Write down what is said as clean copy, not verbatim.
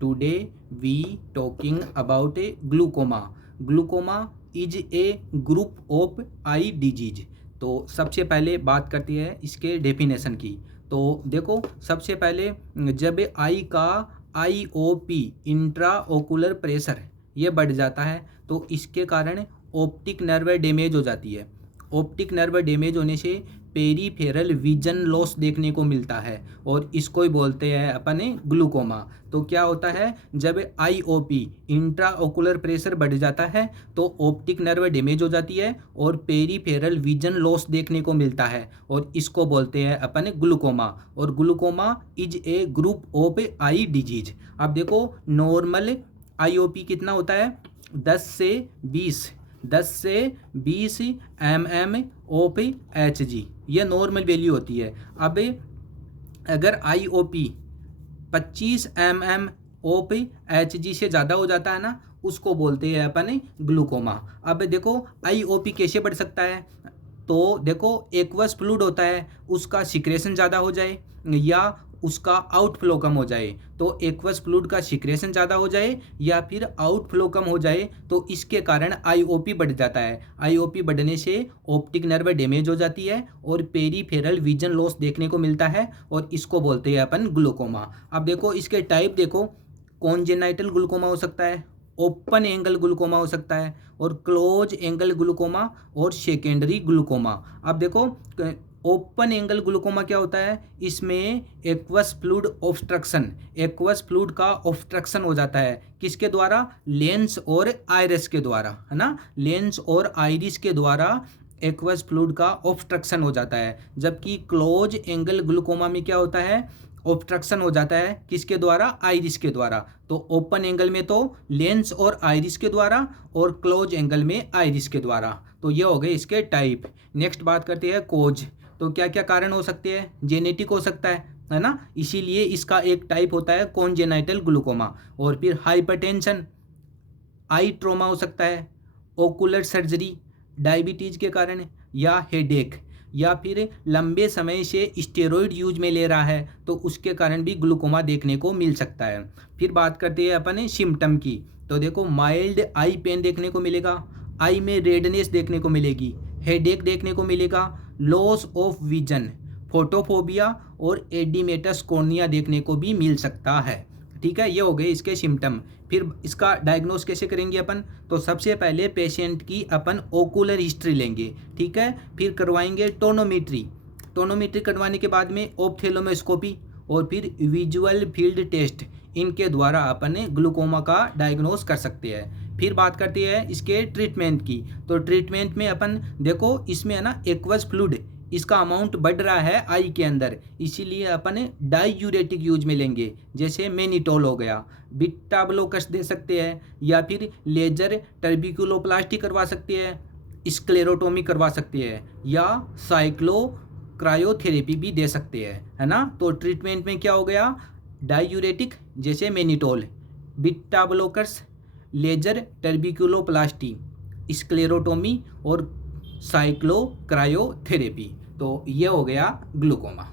Today we talking about a glaucoma. Glaucoma is a group of eye disease. तो सबसे पहले बात करती है इसके डेफिनेशन की। तो देखो सबसे पहले जब आई का IOP इंट्रा ओकुलर प्रेशर ये बढ़ जाता है तो इसके कारण ऑप्टिक नर्व डैमेज हो जाती है। ऑप्टिक नर्व डैमेज होने से पेरीफेरल विजन लॉस देखने को मिलता है और इसको ही बोलते हैं अपन ग्लूकोमा। तो क्या होता है जब IOP इंट्रा ओकुलर प्रेशर बढ़ जाता है तो ऑप्टिक नर्व डैमेज हो जाती है और पेरीफेरल विजन लॉस देखने को मिलता है और इसको बोलते हैं अपन ग्लूकोमा। और glaucoma is a group of eye disease. अब देखो नॉर्मल IOP कितना होता है 10 से 20 mm ऑफ Hg, ये नॉर्मल वैल्यू होती है। अब अगर IOP 25 mm ऑफ Hg से ज़्यादा हो जाता है ना, उसको बोलते हैं अपन ग्लूकोमा। अब देखो IOP कैसे बढ़ सकता है, तो देखो एक्वस फ्लूइड होता है उसका सिक्रेशन ज़्यादा हो जाए या उसका आउटफ्लो कम हो जाए। तो एक्वस फ्लूइड का सिक्रेशन ज़्यादा हो जाए या फिर आउटफ्लो कम हो जाए तो इसके कारण IOP बढ़ जाता है। IOP बढ़ने से ऑप्टिक नर्व डैमेज हो जाती है और पेरीफेरल विजन लॉस देखने को मिलता है और इसको बोलते हैं अपन ग्लूकोमा। अब देखो इसके टाइप देखो, कॉन्जेनाइटल ग्लूकोमा हो सकता है, ओपन एंगल ग्लूकोमा हो सकता है और क्लोज एंगल ग्लूकोमा और सेकेंडरी ग्लूकोमा। अब देखो ओपन एंगल ग्लूकोमा क्या होता है, इसमें aqueous fluid obstruction, aqueous fluid का ऑब्स्ट्रक्शन हो जाता है किसके द्वारा, लेंस और आइरिस के द्वारा, है ना, लेंस और आइरिस के द्वारा एक्वस फ्लूइड का ऑब्स्ट्रक्शन हो जाता है। जबकि क्लोज एंगल ग्लूकोमा में क्या होता है, ऑब्स्ट्रक्शन हो जाता है किसके द्वारा, आइरिस के द्वारा। तो ओपन एंगल में तो लेंस और आइरिस के द्वारा और क्लोज एंगल में आइरिस के द्वारा। तो ये हो गए इसके टाइप। नेक्स्ट बात करते हैं कोज। तो क्या क्या कारण हो सकते हैं, जेनेटिक हो सकता है ना, इसीलिए इसका एक टाइप होता है कॉन्जेनाइटल ग्लूकोमा। और फिर हाइपरटेंशन, आई ट्रोमा हो सकता है, ओकुलर सर्जरी, डायबिटीज़ के कारण, या हेडेक, या फिर लंबे समय से स्टेरॉइड यूज में ले रहा है तो उसके कारण भी ग्लूकोमा देखने को मिल सकता है। फिर बात करते हैं अपन सिम्टम की। तो देखो माइल्ड आई पेन देखने को मिलेगा, आई में रेडनेस देखने को मिलेगी, हेडेक देखने को मिलेगा, लॉस ऑफ विजन, फोटोफोबिया और एडिमेटस कॉर्निया देखने को भी मिल सकता है। ठीक है, ये हो गए इसके सिम्टम। फिर इसका डायग्नोस कैसे करेंगे अपन, तो सबसे पहले पेशेंट की अपन ओकुलर हिस्ट्री लेंगे, ठीक है, फिर करवाएंगे टोनोमीट्री, टोनोमीट्री करवाने के बाद में ऑप्थेल्मोस्कोपी और फिर विजुअल फील्ड टेस्ट, इनके द्वारा अपन ग्लूकोमा का डायग्नोस कर सकते हैं। फिर बात करते हैं इसके ट्रीटमेंट की। तो ट्रीटमेंट में अपन देखो इसमें है ना एक्वस फ्लूइड, इसका अमाउंट बढ़ रहा है आई के अंदर, इसीलिए अपन डाईयूरेटिक यूज में लेंगे, जैसे मेनिटोल हो गया, बीटा ब्लॉकर्स दे सकते हैं या फिर लेजर टर्बिकुलोप्लास्टी करवा सकते हैं, स्क्लेरोटोमी करवा सकते हैं या साइक्लो क्रायोथेरेपी भी दे सकते हैं, है ना। तो ट्रीटमेंट में क्या हो गया, डाईयूरेटिक जैसे मेनिटोल, बीटा ब्लॉकर्स, लेजर टर्बिकुलोप्लास्टी, स्क्लेरोटोमी और साइक्लो क्रायोथेरेपी। तो ये हो गया ग्लूकोमा।